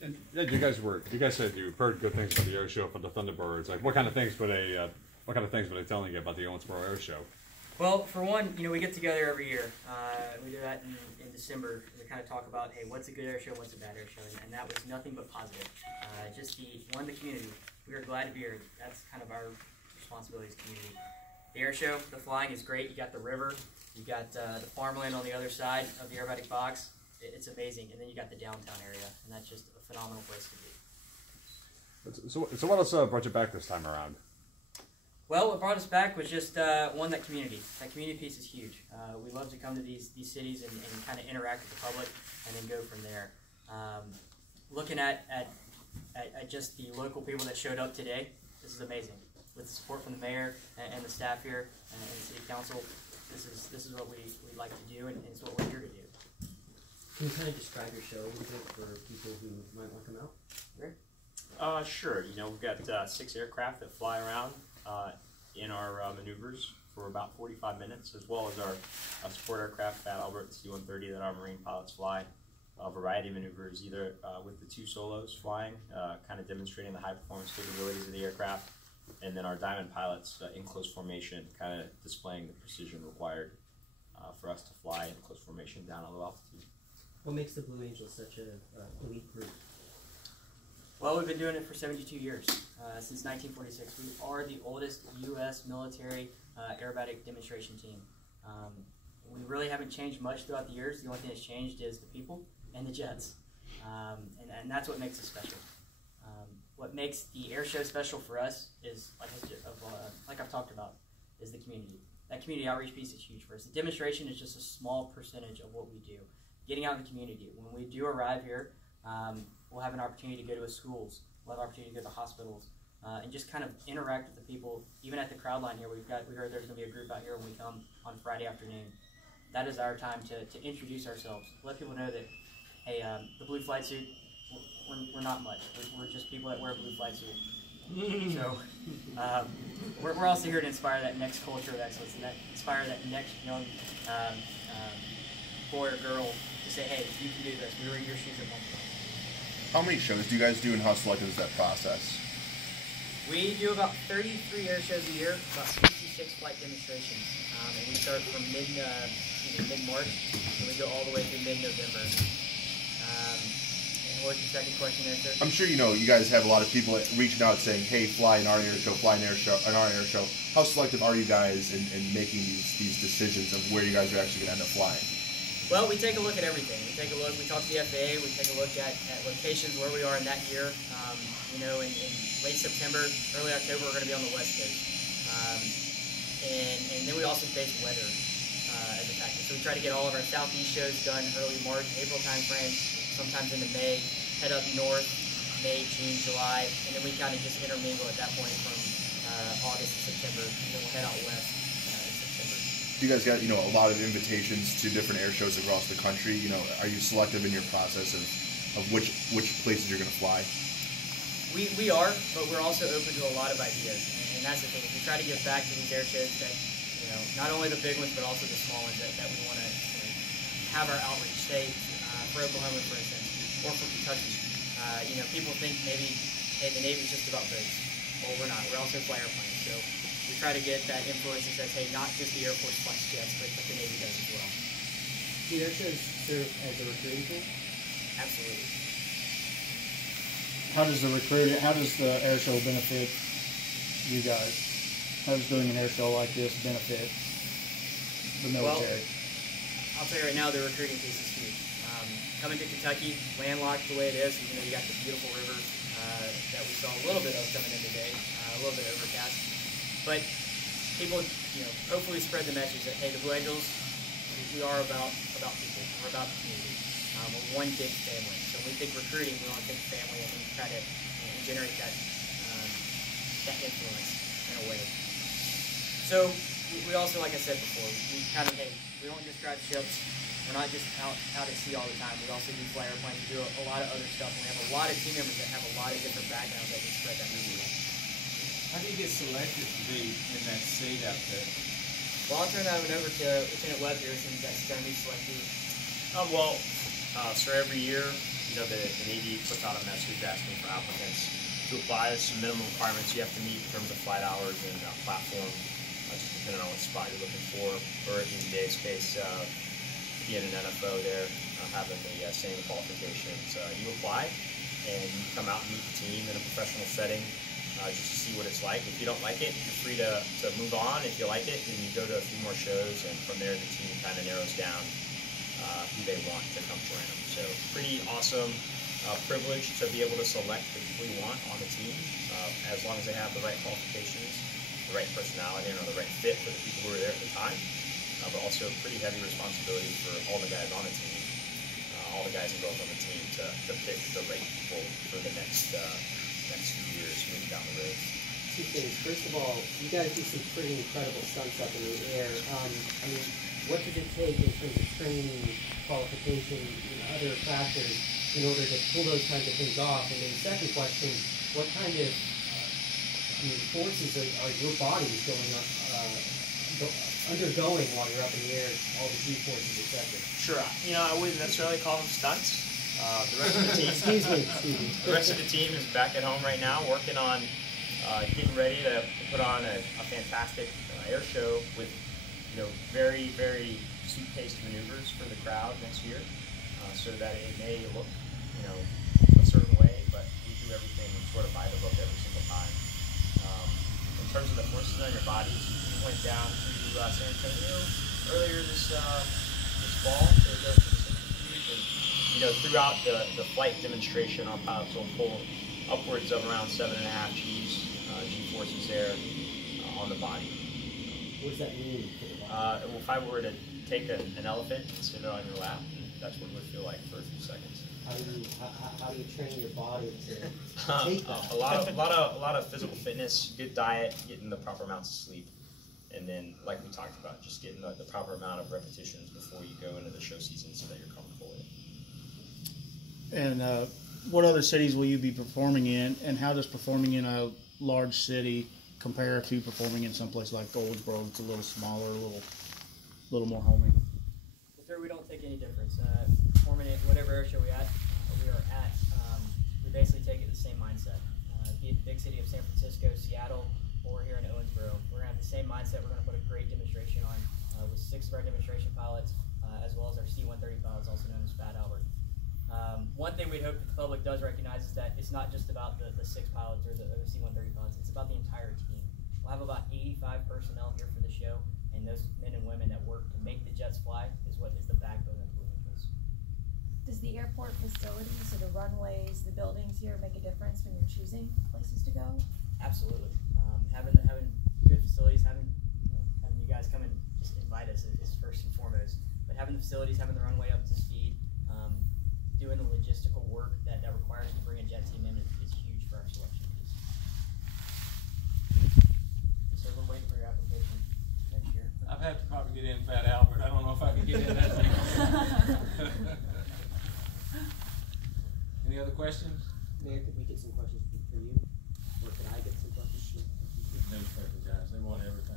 And yeah, you guys said you've heard good things about the air show from the Thunderbirds. Like, what kind of things were they telling you about the Owensboro Air Show? Well, for one, we get together every year. We do that in December. We kind of talk about, hey, what's a good air show, what's a bad air show, and that was nothing but positive. Just the community. We are glad to be here. That's kind of our responsibility as community. The air show, the flying is great. You got the river, you got the farmland on the other side of the aerobatic box. It's amazing, and then you got the downtown area, and that's just a phenomenal place to be. So what else brought you back this time around? Well, what brought us back was just one, that community. That community piece is huge. We love to come to these cities and kind of interact with the public, and then go from there. Looking at just the local people that showed up today, this is amazing. With the support from the mayor and the staff here and the city council, this is what we like to do, and it's what we're here to do. Can you kind of describe your show a little bit for people who might want to come out? Sure. Sure. We've got 6 aircraft that fly around in our maneuvers for about 45 minutes, as well as our support aircraft, Fat Albert C-130, that our Marine pilots fly. A variety of maneuvers, either with the 2 solos flying, kind of demonstrating the high performance capabilities of the aircraft, and then our Diamond pilots in close formation, kind of displaying the precision required for us to fly in close formation down at low altitude. What makes the Blue Angels such an elite group? Well, we've been doing it for 72 years, since 1946. We are the oldest U.S. military aerobatic demonstration team. We really haven't changed much throughout the years. The only thing that's changed is the people and the jets, and that's what makes us special. What makes the air show special for us is, like I've talked about, is the community. That community outreach piece is huge for us. The demonstration is just a small percentage of what we do. Getting out in the community. When we do arrive here, we'll have an opportunity to go to the schools. We'll have an opportunity to go to the hospitals, and just kind of interact with the people. Even at the crowd line here, we heard there's going to be a group out here when we come on Friday afternoon. That is our time to introduce ourselves. Let people know that, hey, the blue flight suit, we're not much. We're just people that wear a blue flight suit. So we're also here to inspire that next culture of excellence, and inspire that next young boy or girl to say, hey, you can do this. We were in your shoes at one point. How many shows do you guys do, and how selective is that process? We do about 33 air shows a year, about 66 flight demonstrations, and we start from mid-March, and we go all the way through mid-November. What was your second question there, sir? I'm sure you guys have a lot of people reaching out saying, hey, fly in our air show, fly in our air show. How selective are you guys in making these decisions of where you guys are actually going to end up flying? Well, we take a look at everything. We talk to the FAA, we take a look at locations where we are in that year. In late September, early October, we're going to be on the West Coast. And then we also base weather as a factor. So we try to get all of our Southeast shows done early March, April timeframe, sometimes into May, head up north, May, June, July, and then we kind of just intermingle at that point from August to September, and then we'll head out west in September. Do you guys got, a lot of invitations to different air shows across the country? Are you selective in your process of which places you're going to fly? We are, but we're also open to a lot of ideas, and that's the thing. We try to give back to these air shows that, not only the big ones, but also the small ones that we want to have our outreach. Say, for Oklahoma, for instance, or for Kentucky. People think maybe, hey, the Navy's just about boats. Well, we're not. We're also fly airplanes. So we try to get that influence that says, hey, not just the Air Force flies jets, but the Navy does as well. Do air shows serve as a recruiting tool? Absolutely. How does the air show benefit you guys? How does doing an air show like this benefit the military? Well, I'll tell you right now, the recruiting piece is huge. Coming to Kentucky, landlocked the way it is, even though you got the beautiful river that we saw a little bit of coming in today, a little bit overcast. But people, hopefully spread the message that, hey, the Blue Angels, we are about people. We're about the community. We're one big family. So when we think recruiting, we want to think family, and we try to generate that influence in a way. So we also, like I said before, we kind of, hey, we don't just drive ships. We're not just out at sea all the time. We also do fly airplanes. We do a lot of other stuff. And we have a lot of team members that have a lot of different backgrounds that can spread that message. How do you get selected to be in that seat out there? Well, I'll turn that over to Lieutenant Webb here, since that's going to be selected. Well, So every year, the Navy puts out a message asking for applicants to apply. There's some minimum requirements you have to meet in terms of flight hours and platform, just depending on what spot you're looking for. Or in Dave's case, being an NFO there, having the same qualifications. You apply, and you come out and meet the team in a professional setting, just to see what it's like. If you don't like it, you're free to move on. If you like it, then you go to a few more shows, and from there the team kind of narrows down who they want to come join them. So pretty awesome privilege to be able to select the people you want on the team, as long as they have the right qualifications, the right personality, and the right fit for the people who are there at the time. But also pretty heavy responsibility for all the guys on the team, all the guys and girls on the team to pick the right people for the next few years moving down the road. Two things. First of all, you guys do some pretty incredible stunts up in the air. What does it take in terms of training, qualification, other factors in order to pull those kinds of things off? And then second question, what kind of forces are your bodies undergoing while you're up in the air, all the G-forces, etc.? Sure. I wouldn't necessarily call them stunts. The rest of the team, excuse me. The rest of the team is back at home right now, working on getting ready to put on a fantastic air show with very, very suit-paced maneuvers for the crowd next year, so that it may look a certain way, but we do everything sort of by the book every single time. In terms of the forces on your bodies, we went down to San Antonio earlier this fall to go to the Institute, and throughout the flight demonstration, our pilots will pull upwards of around 7.5 G-forces there on the body. What does that mean for the body? Well, if I were to take an elephant and sit it on your lap, that's what it would feel like for a few seconds. How do you train your body to take that? A lot of physical fitness, good diet, getting the proper amounts of sleep, and then, like we talked about, just getting the proper amount of repetitions before you go into the show season so that you're comfortable with it. And what other cities will you be performing in, and how does performing in a large city compare to performing in some place like Owensboro? It's a little smaller, a little more homey. Well, sir, we don't take any difference. Performing at whatever air show we are at, we basically take it the same mindset. Be it the big city of San Francisco, Seattle, or here in Owensboro, we're going to have the same mindset. We're going to put a great demonstration on with 6 of our demonstration pilots, as well as our C-130 pilots, also known as Fat Albert. One thing we hope that the public does recognize is that it's not just about the 6 pilots or the C-130 pilots. It's about the entire team. We'll have about 85 personnel here for the show, and those men and women that work to make the jets fly is what is the backbone of Blue Angels. Does the airport facilities or the runways, the buildings here make a difference when you're choosing places to go? Absolutely. Having good facilities, having you guys come and just invite us is first and foremost. But having the facilities, having the runway up to speed, doing the logistical work that requires to bring a jet team in is huge for our selection. So we're waiting for your application next year. I've had to probably get in Fat Albert. I don't know if I can get in that thing. Any other questions? Mayor, could we get some questions for you? Or could I get some questions? Newspaper guys, they want everything.